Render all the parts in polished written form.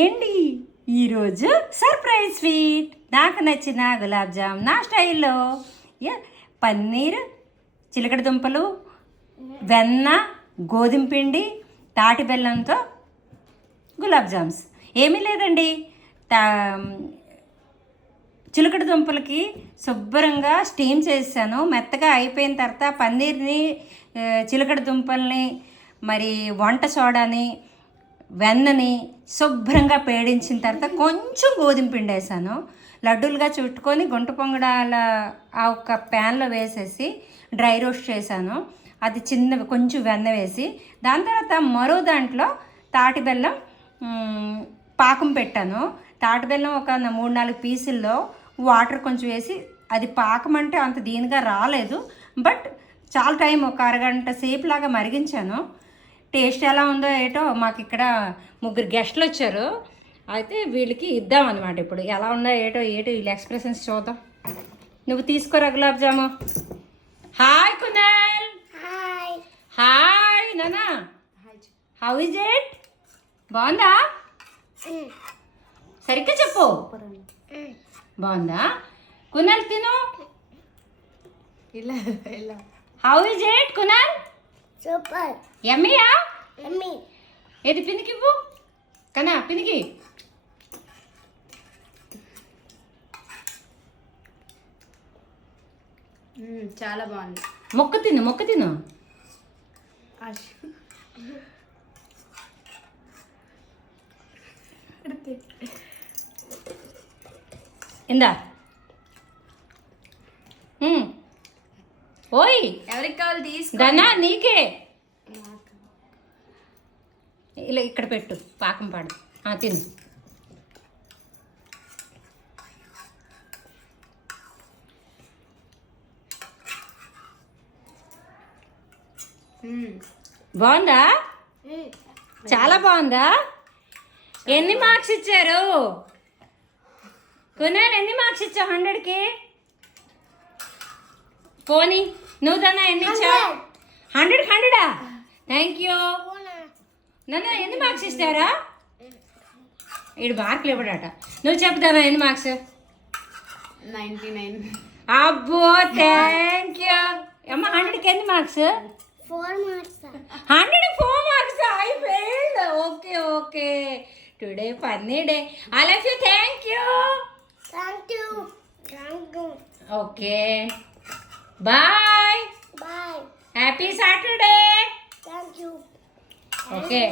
ఏంటి ఈరోజు surprise sweet నాకు నచ్చిన గులాబ్ జామ్ నా స్టైల్లో పన్నీర్, చిలకడ దుంపలు, వెన్న, గోధుమ పిండి, తాటి బెల్లంతో గులాబ్ జామ్స్. ఏమీ లేదండి, చిలకడ దుంపలకి శుభ్రంగా స్టీమ్ చేసాను. మెత్తగా అయిపోయిన తర్వాత పన్నీర్ని, చిలకడ దుంపల్ని, మరి వంట సోడాని, వెన్నని శుభ్రంగా పేడించిన తర్వాత కొంచెం గోధుమ పిండి వేసాను. లడ్డూలుగా చుట్టుకొని గుంట పొంగడాల ఆ ఒక ప్యాన్లో వేసేసి డ్రై రోస్ట్ చేశాను. అది చిన్న కొంచెం వెన్న వేసి దాని తర్వాత మరో దాంట్లో తాటి బెల్లం పాకం పెట్టాను. తాటి బెల్లం ఒక 3-4 పీసుల్లో వాటర్ కొంచెం వేసి, అది పాకం అంటే అంత దీనిగా రాలేదు, బట్ చాలా టైం ఒక అరగంట సేపు లాగా మరిగించాను. టేస్ట్ ఎలా ఉందో ఏటో, మాకు ఇక్కడ 3 గెస్టులు వచ్చారు, అయితే వీళ్ళకి ఇద్దామన్నమాట. ఇప్పుడు ఎలా ఉందో ఏటో వీళ్ళ ఎక్స్ప్రెషన్స్ చూద్దాం. నువ్వు తీసుకోరా గులాబ్ జాము. హాయ్ కునాల్. హాయ్ నానా. How is it? బాగుందా? సరిగ్గా చెప్పు. బాగుందా? కునాల్ తిను. How is it Kunal? Super. యమ్మీయా? యమ్మీ. ఏది పినికివ్వు కనా, పినికి. చాలా బాగుంది. మొక్క తిను. ఇందా. ఓయ్, ఎవరికి కావాలి తీసుకో. ధనా నీకే. ఇలా ఇక్కడ పెట్టు, పాకం పాడు. తిను. బాగుందా? చాలా బాగుందా? ఎన్ని మార్క్స్ ఇచ్చారు కునాల్? ఎన్ని మార్క్స్ ఇచ్చావు 100కి? పోనీ నువ్వు దాన్ని ఎన్ని ఇచ్చావు? 100కి 100ఆ? Thank you. నన్ను ఎన్ని మార్క్స్ ఇస్తారా? 7 మార్కులు ఇవ్వడట. నువ్వు చెప్తావా ఎన్ని మార్క్స్? 99. అబ్బో థ్యాంక్ యూ అమ్మ. 100కి ఎన్ని మార్క్స్? 4 మార్క్స్. 100కి 4 marks. I failed. Okay. Today funny day. I love you. Thank you. Okay bye. Happy Saturday. Okay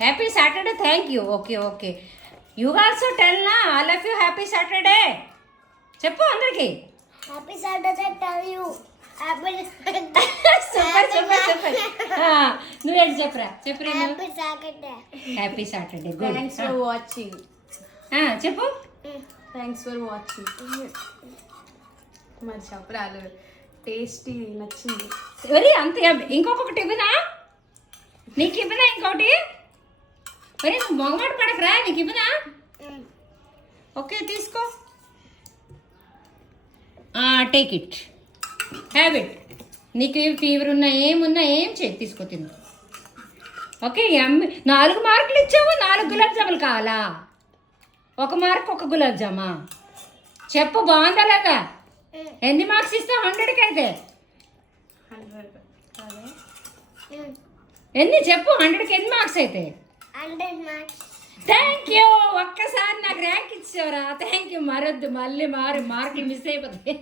happy Saturday. Thank you. Okay you also tell నా. I love you. Happy Saturday చెప్పు అందరికి. Happy Saturday tell you. Super. నువ్వేంటి చెప్పురా. Happy Saturday. Happy Saturday. Thanks for watching. చెప్పు. Thanks for watching. మరి చెప్పరాలు. Tasty నచ్చింది. అంతే. ఇంకొకటి ఇవ్వనా? నీకు ఇవ్వనా ఇంకోటి? మరి నువ్వు మొగమాట పడకరా. నీకు ఇవ్వనా? ఓకే తీసుకో. Take it. Have it. నీకు ఫీవర్ ఉన్నా ఏమున్నా ఏం చేయి, తీసుకో తిను. ఓకే 4 మార్కులు ఇచ్చావు. 4 గులాబ్ జాములు కావాలా? 1 మార్క్ 1 గులాబ్ జామా? చెప్పు బాగుందా లేదా? ఎన్ని మార్క్స్ ఇస్తావు 100కి అయితే? ఎన్ని చెప్పు. 100కి ఎన్ని మార్క్స్ అయితే? 100 మార్క్స్. Thank you. ఒక్కసారి నాకు ర్యాంక్ ఇచ్చేవరా. Thank you. మరొద్దు, మళ్ళీ మార్కులు మిస్ అయిపోతాయి.